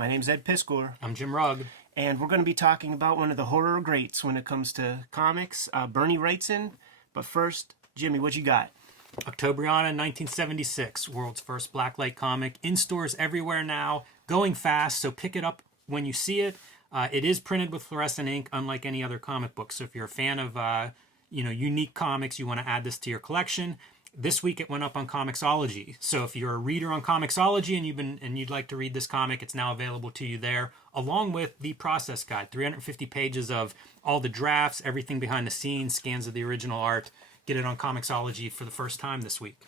My name's Ed Piscor, I'm Jim Rugg. and we're going to be talking about one of the horror greats when it comes to comics, Bernie Wrightson. But first, Jimmy, what you got? Octobriana, 1976, world's first blacklight comic. In stores everywhere now, going fast, so pick it up when you see it. It is printed with fluorescent ink, unlike any other comic book. So if you're a fan of unique comics, you want to add this to your collection. This week it went up on Comixology. So if you're a reader on Comixology and you'd like to read this comic, it's now available to you there, along with the process guide, 350 pages of all the drafts, everything behind the scenes, scans of the original art. Get it on Comixology for the first time this week.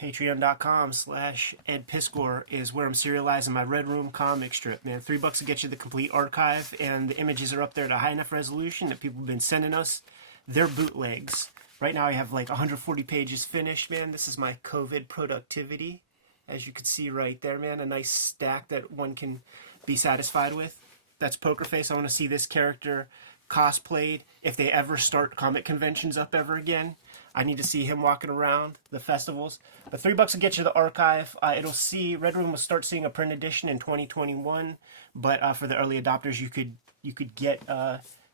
Patreon.com/Ed Piscor is where I'm serializing my Red Room comic strip, man. $3 to get you the complete archive, and the images are up there at a high enough resolution that people have been sending us their bootlegs. Right now I have like 140 pages finished, man. This is my COVID productivity. As you can see right there, man. A nice stack that one can be satisfied with. That's Poker Face. I want to see this character cosplayed. If they ever start comic conventions up ever again, I need to see him walking around the festivals. But $3 will get you the archive. Red Room will start seeing a print edition in 2021. But for the early adopters, you could get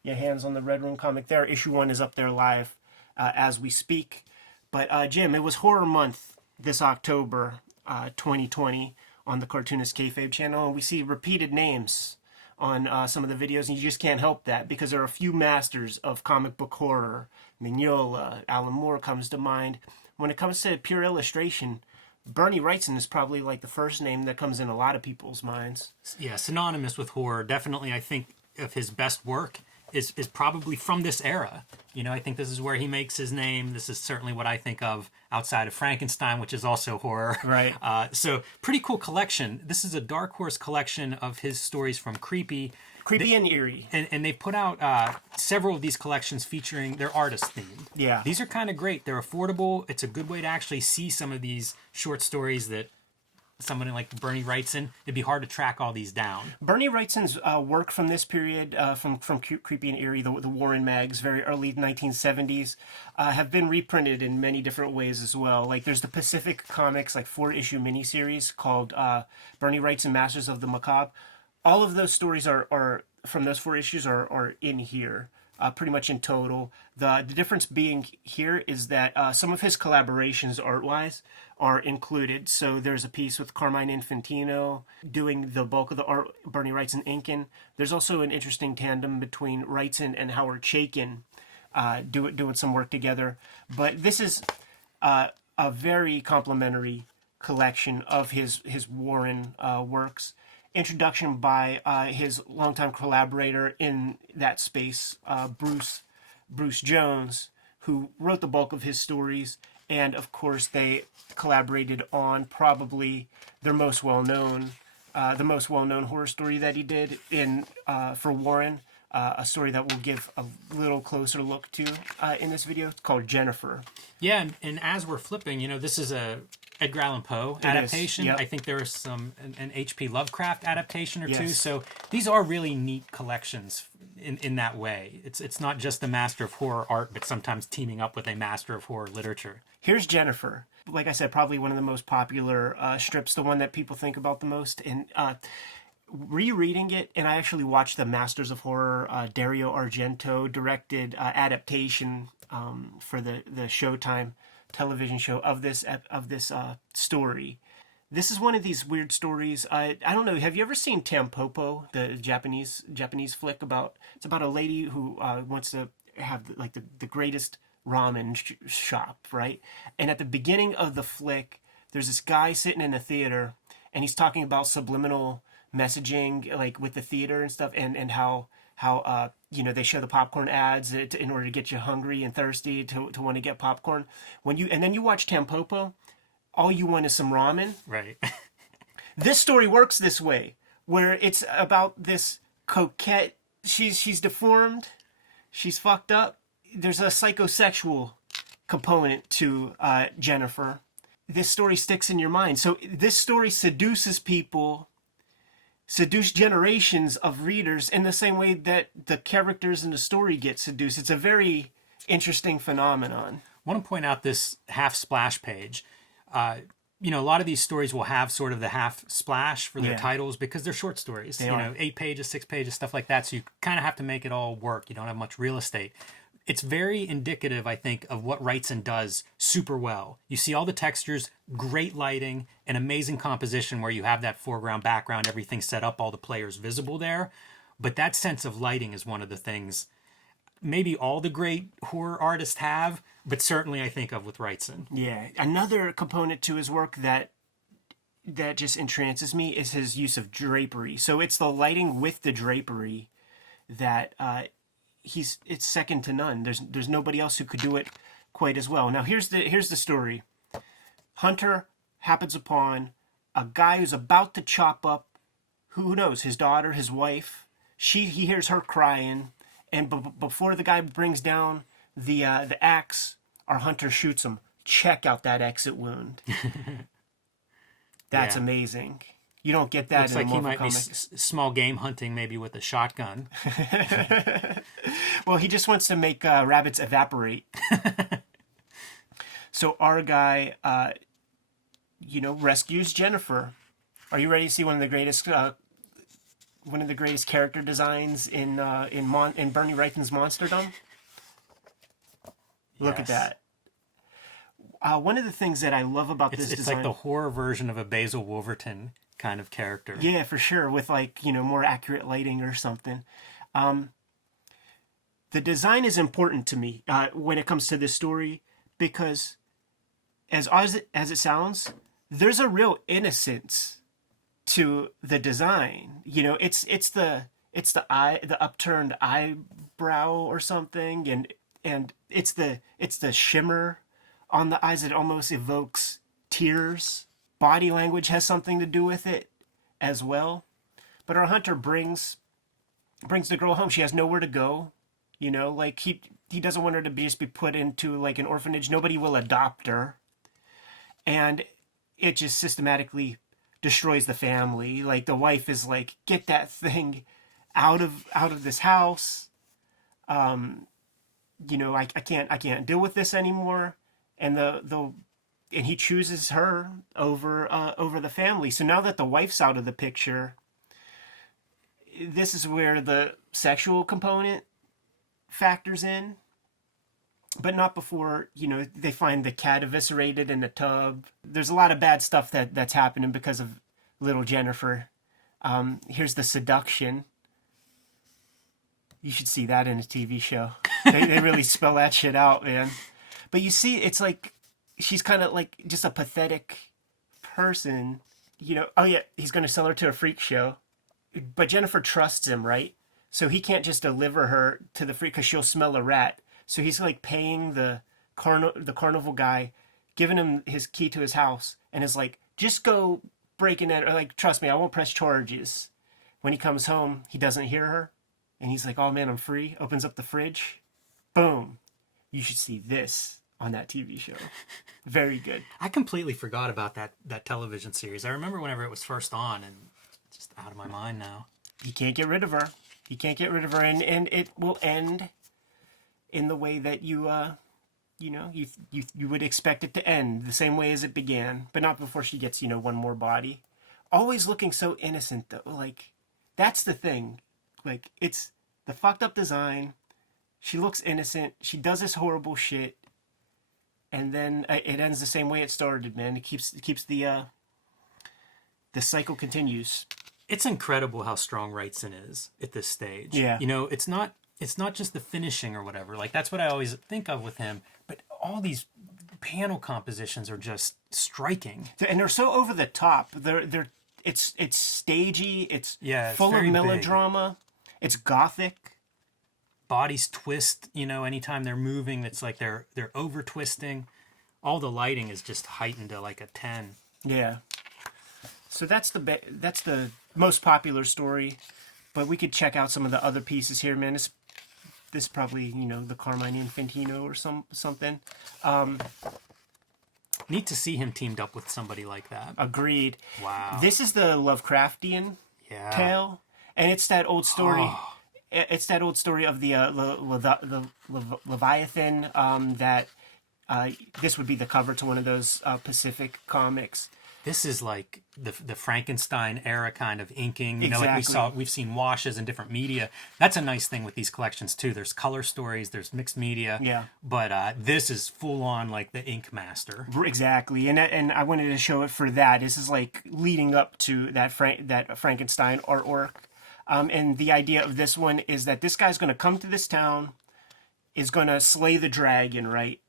your hands on the Red Room comic there. Issue 1 is up there live as we speak. But Jim, it was Horror Month this October 2020 on the Cartoonist Kayfabe channel, and we see repeated names on some of the videos, and you just can't help that because there are a few masters of comic book horror. Mignola, Alan Moore comes to mind. When it comes to pure illustration, Bernie Wrightson is probably like the first name that comes in a lot of people's minds. Yeah, synonymous with horror. Definitely, I think of his best work is probably from this era. I think this is where he makes his name. This is certainly what I think of outside of Frankenstein, which is also horror. Right. So pretty cool collection. This is a Dark Horse collection of his stories from Creepy. And Eerie. And they put out several of these collections featuring their artist theme. Yeah. These are kind of great. They're affordable. It's a good way to actually see some of these short stories that somebody like Bernie Wrightson, it'd be hard to track all these down. Bernie Wrightson's work from this period, from Creepy and Eerie, the Warren mags, very early 1970s, have been reprinted in many different ways as well. Like there's the Pacific Comics, like 4-issue miniseries called Bernie Wrightson Masters of the Macabre. All of those stories are from those 4 issues are in here. Pretty much in total. The difference being here is that some of his collaborations art-wise are included. So there's a piece with Carmine Infantino doing the bulk of the art, Bernie Wrightson inking. There's also an interesting tandem between Wrightson and Howard Chaykin doing some work together. But this is a very complimentary collection of his Warren works. Introduction by his longtime collaborator in that space, Bruce Jones, who wrote the bulk of his stories, and of course they collaborated on probably their most well-known, the most well-known horror story that he did in for Warren, a story that we'll give a little closer look to in this video. It's called Jenifer. Yeah, and as we're flipping, this is a Edgar Allan Poe adaptation. Yep. I think there is an H.P. Lovecraft adaptation or two. Yes. So these are really neat collections in that way. It's not just the master of horror art, but sometimes teaming up with a master of horror literature. Here's Jenifer. Like I said, probably one of the most popular strips, the one that people think about the most. And rereading it, and I actually watched the Masters of Horror, Dario Argento directed adaptation for the Showtime television show of this story. This is one of these weird stories. I don't know. Have you ever seen Tampopo, the Japanese flick it's about a lady who wants to have the greatest ramen shop, right? And at the beginning of the flick, there's this guy sitting in a theater, and he's talking about subliminal messaging, like with the theater and stuff, and how they show the popcorn ads in order to get you hungry and thirsty to want to get popcorn. And then you watch Tampopo, all you want is some ramen. Right. This story works this way, where it's about this coquette. She's deformed, she's fucked up. There's a psychosexual component to Jenifer. This story sticks in your mind. So this story seduces people, seduce generations of readers in the same way that the characters in the story get seduced. It's a very interesting phenomenon. I want to point out this half splash page. you know, a lot of these stories will have sort of the half splash for their Yeah. titles because they're short stories, They you are. know, 8 pages, 6 pages, stuff like that. So you kind of have to make it all work. You don't have much real estate. It's very indicative, I think, of what Wrightson does super well. You see all the textures, great lighting, and amazing composition where you have that foreground, background, everything set up, all the players visible there. But that sense of lighting is one of the things maybe all the great horror artists have, but certainly I think of with Wrightson. Yeah. Another component to his work that just entrances me is his use of drapery. So it's the lighting with the drapery that it's second to none. There's nobody else who could do it quite as well. Now here's the story. Hunter happens upon a guy who's about to chop up, who knows, his daughter, his wife. He hears her crying, and before the guy brings down the axe, our hunter shoots him. Check out that exit wound. That's Yeah. amazing. You don't get that Looks in like a he Marvel might be comic. small game hunting, maybe with a shotgun. Well, he just wants to make rabbits evaporate. So our guy, rescues Jenifer. Are you ready to see one of the greatest character designs in Bernie Wrightson's Monsterdom? Look at Yes. that. One of the things that I love about this It's design, like the horror version of a Basil Wolverton kind of character. yeah, for sure, with more accurate lighting or something. The design is important to me when it comes to this story because, as odd as it sounds, there's a real innocence to the design. It's the upturned eyebrow or something, and it's the shimmer on the eyes that almost evokes tears. Body language has something to do with it as well. But our hunter brings the girl home. She has nowhere to go. He doesn't want her to just be put into like an orphanage. Nobody will adopt her. And it just systematically destroys the family. Like the wife is like, get that thing out of this house. I can't deal with this anymore. And and he chooses her over the family. So now that the wife's out of the picture, this is where the sexual component factors in, but not before they find the cat eviscerated in the tub. There's a lot of bad stuff that's happening because of little Jenifer. Here's the seduction. You should see that in a TV show. They really spell that shit out, man. But you see, it's like she's kind of like just a pathetic person. Oh yeah, he's going to sell her to a freak show. But Jenifer trusts him, right? So he can't just deliver her to the freak because she'll smell a rat. So he's like paying the carnival guy, giving him his key to his house, and is like, just go break in it, or like, trust me, I won't press charges. When he comes home, he doesn't hear her, and he's like, oh man, I'm free. Opens up the fridge. Boom. You should see this on that TV show. Very good. I completely forgot about that television series. I remember whenever it was first on, and it's just out of my mind now. You can't get rid of her. You can't get rid of her, and it will end in the way that you would expect it to end, the same way as it began, but not before she gets one more body. Always looking so innocent though. Like, that's the thing. Like, it's the fucked up design. She looks innocent. She does this horrible shit, and then it ends the same way it started. Man, it keeps the cycle continues. It's incredible how strong Wrightson is at this stage. Yeah. It's not just the finishing or whatever. Like, that's what I always think of with him. But all these panel compositions are just striking. And they're so over the top. It's stagey. It's full of very melodrama. It's gothic. Bodies twist, anytime they're moving, it's like they're over twisting. All the lighting is just heightened to like a 10. Yeah. So that's the most popular story, but we could check out some of the other pieces here, man. This probably the Carmine Infantino or something. Neat to see him teamed up with somebody like that. Agreed. Wow. This is the Lovecraftian tale, and it's that old story. Oh. It's that old story of the Leviathan that this would be the cover to one of those Pacific comics. This is like the Frankenstein era kind of inking. You know, like we've seen washes in different media. That's a nice thing with these collections too. There's color stories, there's mixed media. Yeah. But this is full on like the ink master. Exactly, and I wanted to show it for that. This is like leading up to that Frankenstein artwork, and the idea of this one is that this guy's going to come to this town, is going to slay the dragon, right?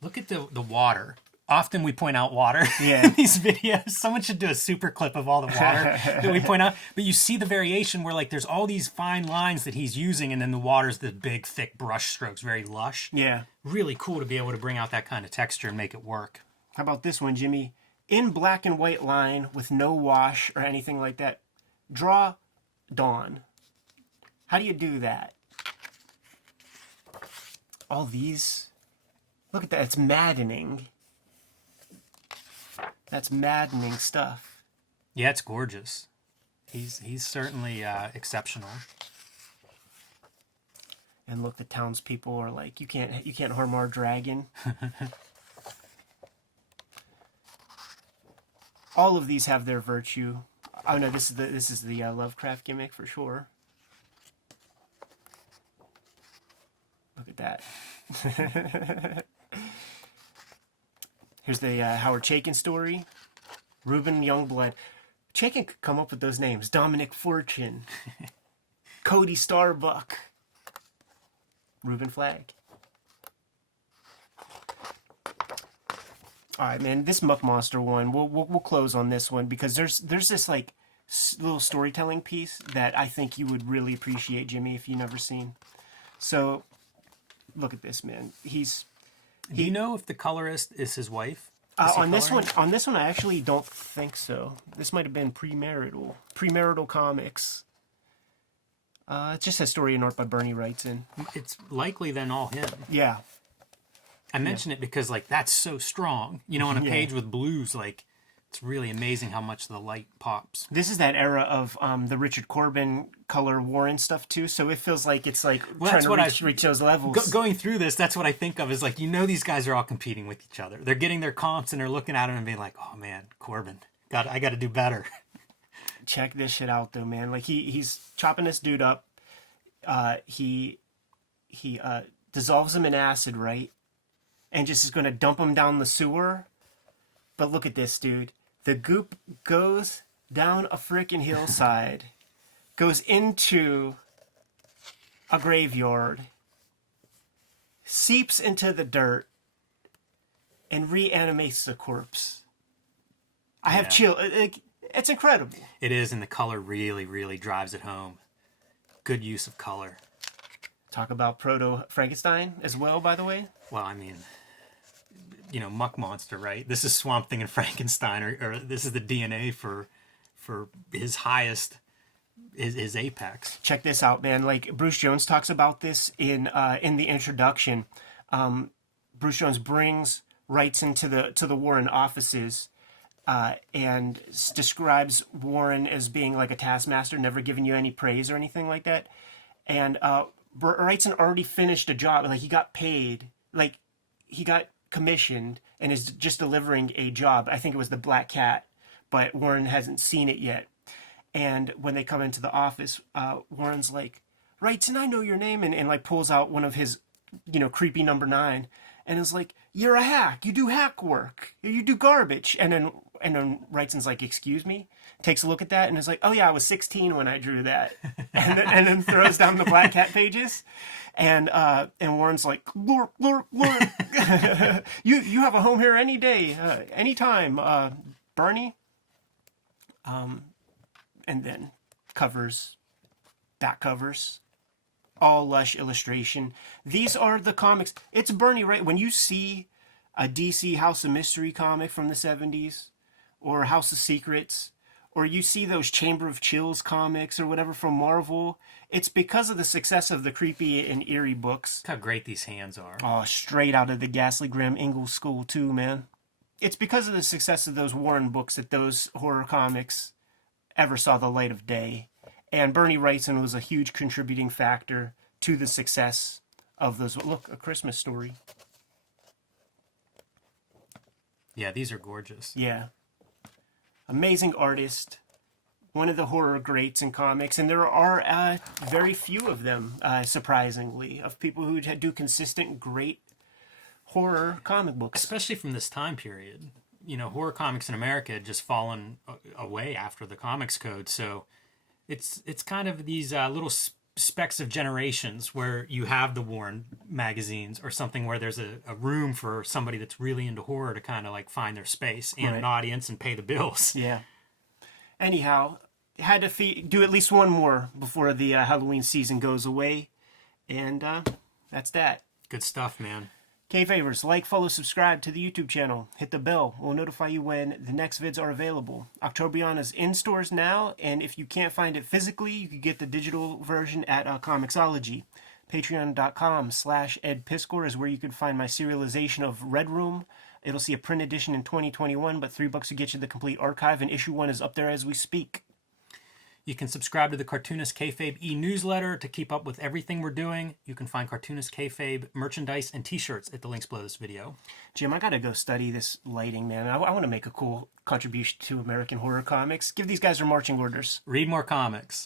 Look at the water. Often we point out water in these videos. Someone should do a super clip of all the water that we point out. But you see the variation where like there's all these fine lines that he's using, and then the water's the big, thick brush strokes, very lush. Yeah. Really cool to be able to bring out that kind of texture and make it work. How about this one, Jimmy? In black and white line with no wash or anything like that. Draw Dawn. How do you do that? All these. Look at that. It's maddening. That's maddening stuff. Yeah, it's gorgeous. He's certainly exceptional. And look, the townspeople are like, you can't harm our dragon. All of these have their virtue. Oh no, this is the Lovecraft gimmick for sure. Look at that. Here's the Howard Chaykin story. Reuben Youngblood. Chaykin could come up with those names. Dominic Fortune. Cody Starbuck. Reuben Flagg. All right, man. This Muck Monster one, we'll close on this one because there's this like little storytelling piece that I think you would really appreciate, Jimmy, if you've never seen. So, look at this, man. Do you know if the colorist is his wife? On this one, I actually don't think so. This might have been premarital comics. It just says story and art by Bernie Wrightson. It's likely then all him. Yeah. I mention it because like that's so strong. You know, on a page with blues, like it's really amazing how much the light pops. This is that era of the Richard Corbin color Warren stuff too, so it feels like it's like trying to reach those levels. Going through this, that's what I think of is like, you know, these guys are all competing with each other. They're getting their comps and they're looking at him and being like, oh man, Corbin, I got to do better. Check this shit out though, man. Like he's chopping this dude up. He dissolves him in acid, right? And just is going to dump him down the sewer. But look at this, dude. The goop goes down a frickin' hillside, goes into a graveyard, seeps into the dirt, and reanimates the corpse. I have chill. It's incredible. It is, and the color really, really drives it home. Good use of color. Talk about proto Frankenstein as well, by the way. Well, I mean, you know, Muck Monster, right? This is Swamp Thing and Frankenstein, or this is the DNA for his highest, his apex. Check this out, man. Like Bruce Jones talks about this in the introduction. Bruce Jones brings Wrightson to the Warren offices and describes Warren as being like a taskmaster, never giving you any praise or anything like that. And Wrightson already finished a job. Like he got paid. Like he got commissioned and is just delivering a job. I think it was the Black Cat, but Warren hasn't seen it yet. And when they come into the office, Warren's like, Wrightson, I know your name, and like pulls out one of his, you know, creepy number 9, and is like, you're a hack. You do hack work. You do garbage. And then Wrightson's like, excuse me? Takes a look at that and is like, oh yeah, I was 16 when I drew that. and then throws down the Black Cat pages. And Warren's like, lurk. you have a home here any day, anytime, Bernie. And then back covers, all lush illustration. These are the comics. It's Bernie, right? When you see a DC House of Mystery comic from the 70s, or House of Secrets, or you see those Chamber of Chills comics or whatever from Marvel, it's because of the success of the creepy and eerie books. Look how great these hands are. Oh, straight out of the Ghastly Graham Ingalls School too, man. It's because of the success of those Warren books that those horror comics ever saw the light of day. And Bernie Wrightson was a huge contributing factor to the success of those. Look, A Christmas Story. Yeah, these are gorgeous. Yeah. Amazing artist. One of the horror greats in comics, and there are very few of them, surprisingly, of people who do consistent, great horror comic books. Especially from this time period. You know, horror comics in America had just fallen away after the Comics Code, so it's kind of these little specks of generations where you have the Warren magazines or something where there's a room for somebody that's really into horror to kind of like find their space and an audience and pay the bills. Yeah. Anyhow, had to do at least one more before the Halloween season goes away, and that's that. Good stuff, man. Kayfabers, like, follow, subscribe to the YouTube channel. Hit the bell. We'll notify you when the next vids are available. Octobrion is in stores now, and if you can't find it physically, you can get the digital version at Comixology. Patreon.com/EdPiskor is where you can find my serialization of Red Room. It'll see a print edition in 2021, but $3 will get you the complete archive, and issue 1 is up there as we speak. You can subscribe to the Cartoonist Kayfabe e-newsletter to keep up with everything we're doing. You can find Cartoonist Kayfabe merchandise and t-shirts at the links below this video. Jim, I gotta go study this lighting, man. I want to make a cool contribution to American horror comics. Give these guys their marching orders. Read more comics.